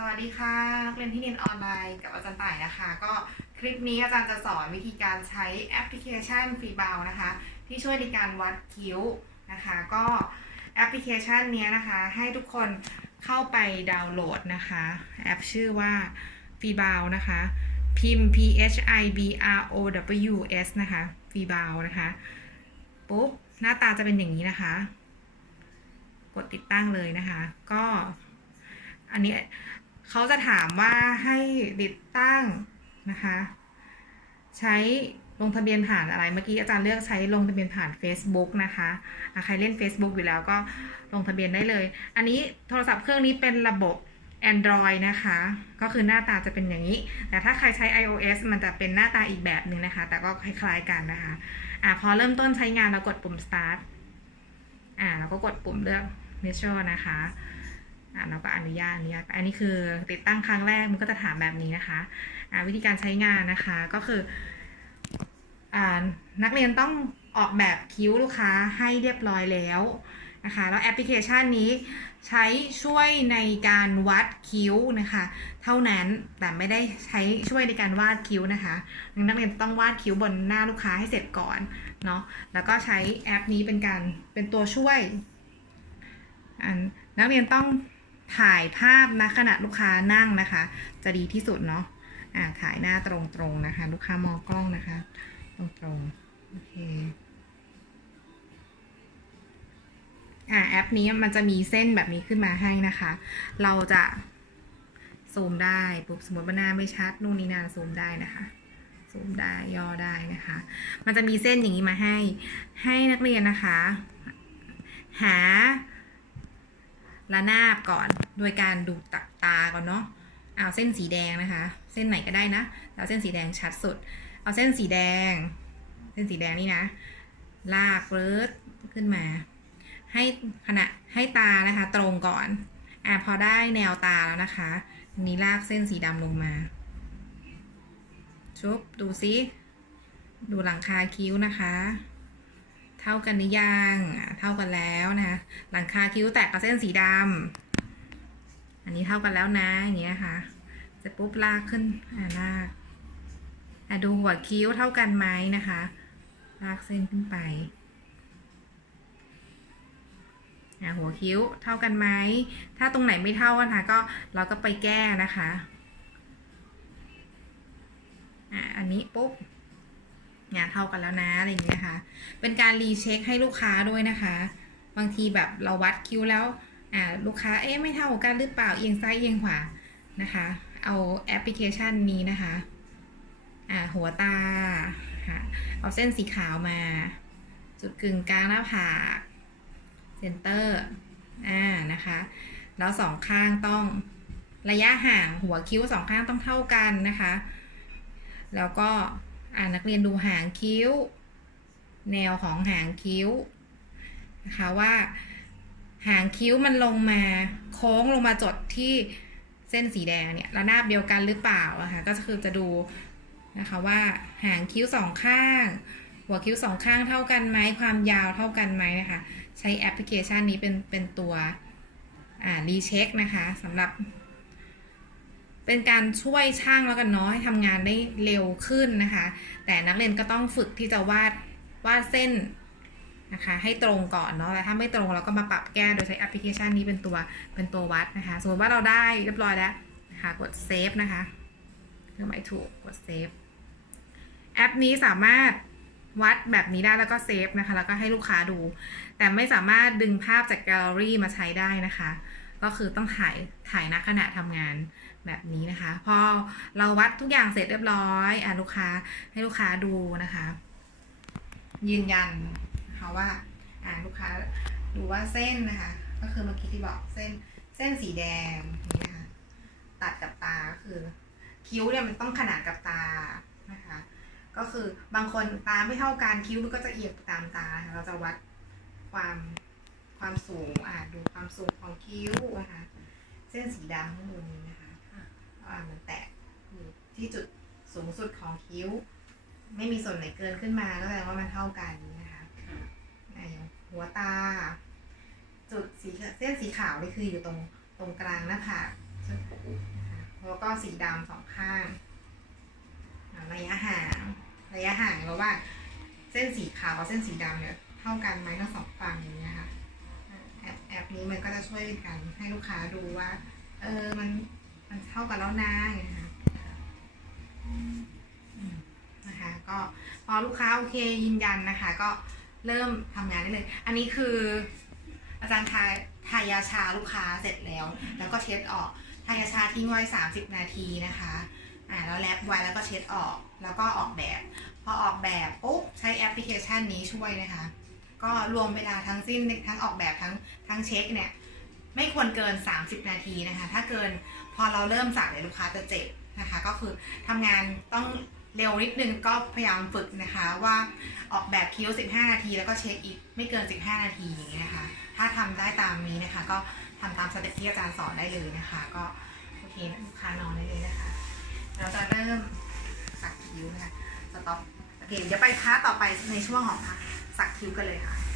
สวัสดีค่ะนักเรียนที่เรียนออนไลน์กับอาจารย์ต่ายนะคะ ก็คลิปนี้อาจารย์จะสอนวิธีการใช้แอปพลิเคชันฟรีบาวนะคะ ที่ช่วยในการวัดคิ้วนะคะ ก็แอปพลิเคชันนี้นะคะ ให้ทุกคนเข้าไปดาวน์โหลดนะคะ แอปชื่อว่าฟรีบาวนะคะ พิมพ์ P H I B R O W S นะคะฟรีบาวนะคะปุ๊บหน้าตาจะเป็นอย่างนี้นะคะ กดติดตั้งเลยนะคะ ก็อันนี้ เขาจะถามว่าให้ติดตั้งนะคะ ใช้ลงทะเบียนผ่านอะไร เมื่อกี้อาจารย์เลือกใช้ลงทะเบียนผ่าน Facebook นะคะใครเล่น Facebook อยู่แล้วก็ลงทะเบียนได้เลย อันนี้โทรศัพท์เครื่องนี้เป็นระบบ Android นะคะ ก็คือหน้าตาจะเป็นอย่างนี้ แต่ถ้าใครใช้ iOS มันจะเป็นหน้าตาอีกแบบหนึ่งนะคะ แต่ก็คล้ายๆกันนะคะ อะพอเริ่มต้นใช้งานเรากดปุ่ม start อ่าเราก็กดปุ่มเลือก measure นะคะ อ่าเราก็อนุญาตอนุญาตอันนี้คือติดตั้งครั้งแรกมันก็จะถามแบบนี้นะคะอ่าวิธีการใช้งานนะคะก็คืออ่านักเรียนต้องออกแบบคิ้วลูกค้าให้เรียบร้อยแล้วนะคะแล้วแอปพลิเคชันนี้ใช้ช่วยในการวัดคิ้วนะคะ เท่านั้นแต่ไม่ได้ใช้ช่วยในการวาดคิ้วนะคะนักเรียนต้องวาดคิ้วบนหน้าลูกค้าให้เสร็จก่อนเนาะแล้วก็ใช้แอปนี้เป็นการเป็นตัวช่วยนักเรียนต้อง ถ่ายภาพนะขณะลูกค้านั่งนะคะ จะดีที่สุดเนาะอ่าถ่ายหน้าตรงๆนะคะ ลูกค้ามองกล้องนะคะ ตรงๆโอเคอ่าแอปนี้มันจะมีเส้นแบบนี้ขึ้นมาให้นะคะ เราจะซูมได้ปุ๊บสมมติว่าหน้าไม่ชัดนู่นนี่นั่นซูมได้นะคะซูมได้ย่อได้นะคะ มันจะมีเส้นอย่างนี้มาให้ให้นักเรียนนะคะ หา ระนาบก่อน โดยการดูตักตาก่อนเนาะเอาเส้นสีแดงนะคะ เส้นไหนก็ได้นะเอาเส้นสีแดงชัดสุด เอาเส้นสีแดง เส้นสีแดงนี่นะ ลากเลิศขึ้นมา ให้ขณะให้ตานะคะ ตรงก่อน อะพอได้แนวตาแล้วนะคะนี้ลากเส้นสีดำลงมา ชุบดูซิ ดูหลังคาคิ้วนะคะ ท่ากันหรือยังเท่ากันแล้วนะคะหลังคาคิ้วแตกกับเส้นสีดำอันนี้เท่ากันแล้วนะอย่างเงี้ยค่ะเสร็จปุ๊บลากขึ้นอ่าลากอะดูหัวคิ้วเท่ากันไหมนะคะ ลากเส้นขึ้นไปอะหัวคิ้วเท่ากันไหมถ้าตรงไหนไม่เท่านะคะก็เราก็ไปแก้นะคะอะอันนี้ปุ๊บ งานเท่ากันแล้วนะอะไรอย่างเงี้ยค่ะ เป็นการรีเช็คให้ลูกค้าด้วยนะคะ บางทีแบบเราวัดคิ้วแล้วอ่าลูกค้าเอ๊ะไม่เท่ากันหรือเปล่าเอียงซ้ายเอียงขวานะคะ เอาแอปพลิเคชันนี้นะคะอ่าหัวตาค่ะเอาเส้นสีขาวมา จุดกึ่งกลางหน้าผากเซนเตอร์อ่านะคะแล้วสองข้างต้องระยะห่างหัวคิ้วสองข้างต้องเท่ากันนะคะ แล้วก็ อ่านักเรียนดูหางคิ้ว แนวของหางคิ้วนะคะว่า หางคิ้วมันลงมาโค้งลงมาจดที่เส้นสีแดงเนี่ยระนาบเดียวกันหรือเปล่าอะคะก็คือจะดูนะคะว่าหางคิ้วสองข้าง หัวคิ้วสองข้างเท่ากันไหมความยาวเท่ากันไหมนะคะใช้แอปพลิเคชันนี้เป็นเป็นตัวอ่ารีเช็คนะคะสำหรับ เป็นการช่วยช่างแล้วกันเนาะให้ทำงานได้เร็วขึ้นนะคะ แต่นักเรียนก็ต้องฝึกที่จะวาดวาดเส้นนะคะให้ตรงก่อนเนาะแต่ถ้าไม่ตรงเราก็มาปรับแก้โดยใช้แอปพลิเคชันนี้เป็นตัวเป็นตัววัดนะคะ สมมติว่าเราได้เรียบร้อยแล้วนะคะกดเซฟนะคะเครื่องหมายถูกกดเซฟแอปนี้สามารถวัดแบบนี้ได้แล้วก็เซฟนะคะ แล้วก็ให้ลูกค้าดู แต่ไม่สามารถดึงภาพจากแกลเลอรี่มาใช้ได้นะคะ ก็คือต้องถ่ายถ่ายณขณะทำงานแบบนี้นะคะ พอเราวัดทุกอย่างเสร็จเรียบร้อยอะลูกค้าให้ลูกค้าดูนะคะ ยืนยันนะคะว่าอ่าลูกค้าดูว่าเส้นนะคะ ก็คือเมื่อกี้ที่บอกเส้นเส้นสีแดงนี่นะคะตัดกับตาก็คือ คิ้วเนี่ยมันต้องขนานกับตานะคะ ก็คือบางคนตาไม่เท่ากันคิ้วมันก็จะเอียงไปตามตาะะเราจะวัดความ ความสูงอ่าดูความสูงของคิ้วนะคะเส้นสีดำข้างบนนี้นะคะอ่ามันแตะอยู่ที่จุดสูงสุดของคิ้ว ไม่มีส่วนไหนเกินขึ้นมาก็แปลว่ามันเท่ากันนะคะอ่าอย่างหัวตา จุดสีเส้นสีขาวนี่คืออยู่ตรงตรงกลางหน้าผากแล้วก็สีดำสองข้างระยะห่างระยะห่างระหว่างเส้นสีขาวกับเส้นสีดำเนี่ยเท่ากันไหมทั้งสองฝั่งอย่างเงี้ยค่ะ ปแอปนี้มันก็จะช่วยเป็นการให้ลูกค้าดูว่า เออมันมันเท่ากันแล้วนะอย่างเงี้ยค่ะนะคะก็พอลูกค้าโอเคยืนยันนะคะ ก็เริ่มทำงานได้เลย อันนี้คือ อาจารย์ทายทายาชาลูกค้าเสร็จแล้ว แล้วก็เช็ดออกทายาชาทิ้งไว้30 นาทีนะคะอ่าแล้วแรปไว้แล้วก็เช็ดออก แล้วก็ออกแบบ พอออกแบบปุ๊บใช้แอปพลิเคชันนี้ช่วยนะคะ ก็รวมเวลาทั้งสิ้นทั้งออกแบบทั้งทั้งเช็คเนี่ยไม่ควรเกิน 30 นาทีนะคะ ถ้าเกินพอเราเริ่มสักเนี่ยลูกค้าจะเจ็บนะคะ ก็คือทำงานต้องเร็วนิดนึงก็พยายามฝึกนะคะว่าออกแบบคิ้ว 15 นาที แล้วก็เช็คอีกไม่เกิน 15 นาทีอย่างเงี้ยนะคะ ถ้าทำได้ตามนี้นะคะ ก็ทำตามสเต็ปที่อาจารย์สอนได้เลยนะคะ ก็โอเคลูกค้านอนได้เลยนะคะ เราจะเริ่มสักคิ้วนะคะสต็อปโอเคเดี๋ยวไปพาร์ทต่อไปในช่วงของ สักคิ้วกันเลยค่ะ